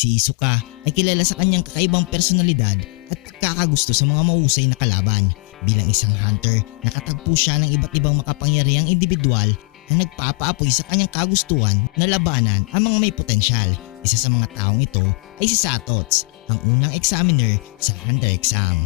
Si Isuka ay kilala sa kanyang kakaibang personalidad at pagkakagusto sa mga mahusay na kalaban. Bilang isang hunter, nakatagpo siya ng iba't ibang makapangyarihang individual na nagpapaapoy sa kanyang kagustuhan na labanan ang mga may potensyal. Isa sa mga taong ito ay si Satots, ang unang examiner sa Hunter exam.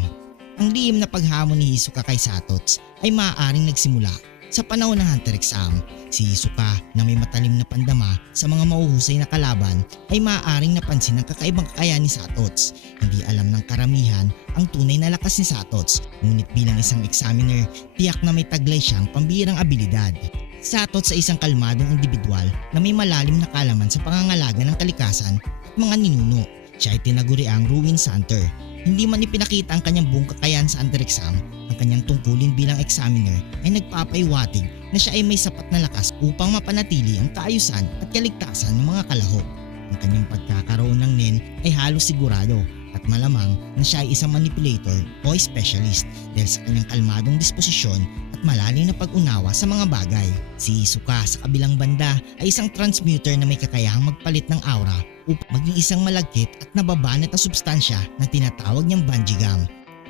Ang lihim na paghamon ni Hisoka kay Satots ay maaaring nagsimula sa panahon ng Hunter exam. Si Hisoka na may matalim na pandama sa mga mauhusay na kalaban ay maaaring napansin ang kakaibang kakayahan ni Satots. Hindi alam ng karamihan ang tunay na lakas ni Satots ngunit bilang isang examiner tiyak na may taglay siyang pambihirang abilidad. Satots sa isang kalmadong individual na may malalim na kalaman sa pangangalaga ng kalikasan at mga ninuno. Siya ay tinaguri ang Ruin Hunter. Hindi man ipinakita ang kanyang buong kakayahan sa under exam, ang kanyang tungkulin bilang examiner ay nagpapaiwatig na siya ay may sapat na lakas upang mapanatili ang kaayusan at kaligtasan ng mga kalahok. Ang kanyang pagkakaroon ng NEN ay halos sigurado at malamang na siya ay isang manipulator o specialist dahil sa kanyang kalmadong disposisyon malalim na pag-unawa sa mga bagay. Si Isuka sa kabilang banda ay isang transmuter na may kakayahang magpalit ng aura upang maging isang malagkit at nababanat na substansya na tinatawag niyang Banjigam.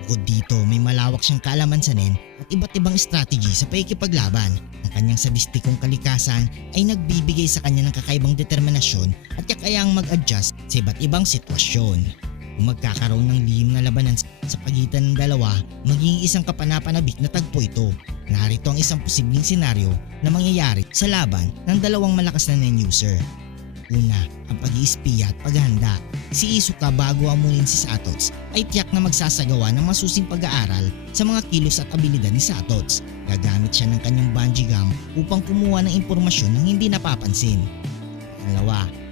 Bukod dito may malawak siyang kaalaman sa NEN at iba't ibang strategy sa paikipaglaban. Ang kanyang sadistikong kalikasan ay nagbibigay sa kanya ng kakaibang determinasyon at kakayahang mag-adjust sa iba't ibang sitwasyon. Magkakaroon ng lihim na labanan sa pagitan ng dalawa, magiging isang kapanapanabik na tagpo ito. Narito ang isang posibleng senaryo na mangyayari sa laban ng dalawang malakas na user. Una, ang pag-iispiya at paghahanda. Si Isuka bago amunin si Satots ay tiyak na magsasagawa ng masusing pag-aaral sa mga kilos at abilidad ni Satots. Gagamit siya ng kanyang bungee gum upang kumuha ng impormasyon ng hindi napapansin. Pangalawa, ang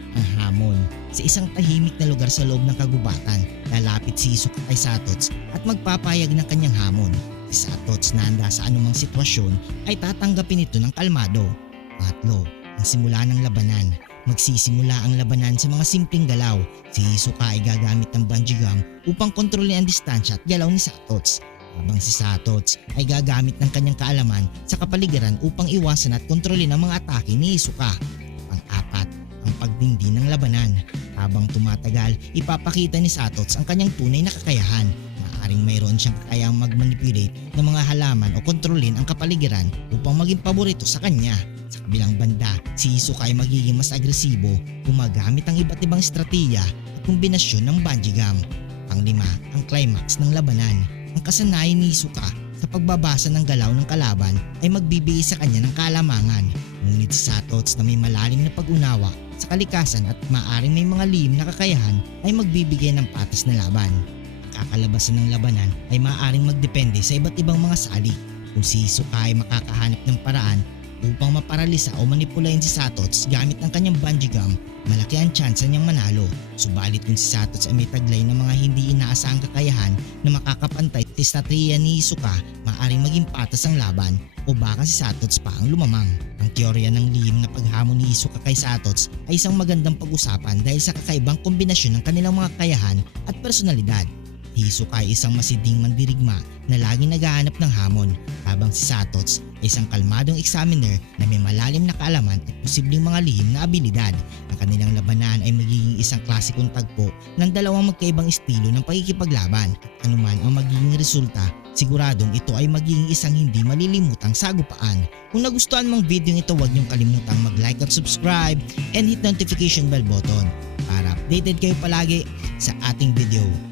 hamon. Sa isang tahimik na lugar sa loob ng kagubatan, lalapit si Isuka kay Satots at magpapayag ng kanyang hamon. Si Satots na handa sa anumang sitwasyon ay tatanggapin ito ng kalmado. Pangatlo, ang simula ng labanan. Magsisimula ang labanan sa mga simpleng galaw. Si Hisoka ay gagamit ng bungee gum upang kontrolin ang distansya at galaw ni Satots. Habang si Satots ay gagamit ng kanyang kaalaman sa kapaligiran upang iwasan at kontrolin ang mga atake ni Hisoka. Ang pagdindi ng labanan. Habang tumatagal, ipapakita ni Satots ang kanyang tunay na kakayahan. Maaaring mayroon siyang kakayahang mag-manipulate ng mga halaman o kontrolin ang kapaligiran upang maging paborito sa kanya. Sa kabilang banda, si Hisoka ay magiging mas agresibo, gumagamit ang iba't ibang estratiya at kombinasyon ng gum. Panglima, ang climax ng labanan. Ang kasanayan ni Hisoka sa pagbabasa ng galaw ng kalaban ay magbibigay sa kanya ng kalamangan. Ngunit si Satots na may malalim na pag-unawa sa kalikasan at maaring may mga lihim na kakayahan ay magbibigay ng patas na laban. Kakalabasan ng labanan ay maaaring magdepende sa iba't ibang mga sali. Kung si Hisoka ay makakahanap ng paraan upang maparalisa o manipulayin si Satots gamit ang kanyang bungee gum, malaki ang tsansa niyang manalo. Subalit kung si Satots ay may taglay ng mga hindi inaasahang kakayahan na makakapantay sa estratehiya ni Hisoka, maaaring maging patas ang laban o baka si Satots pa ang lumamang. Ang teorya ng lihim na paghamon ni Hisoka kay Satots ay isang magandang pag-usapan dahil sa kakaibang kombinasyon ng kanilang mga kakayahan at personalidad. Hisoka ay isang masiding mandirigma na laging naghahanap ng hamon habang si Satots ay isang kalmadong examiner na may malalim na kaalaman at posibleng mga lihim na abilidad. Ang kanilang labanan ay magiging isang klasikong tagpo ng dalawang magkaibang estilo ng pagkikipaglaban anuman ang magiging resulta siguradong ito ay magiging isang hindi malilimutang sagupaan. Kung nagustuhan mong video ito huwag niyong kalimutang mag-like at subscribe and hit notification bell button para updated kayo palagi sa ating video.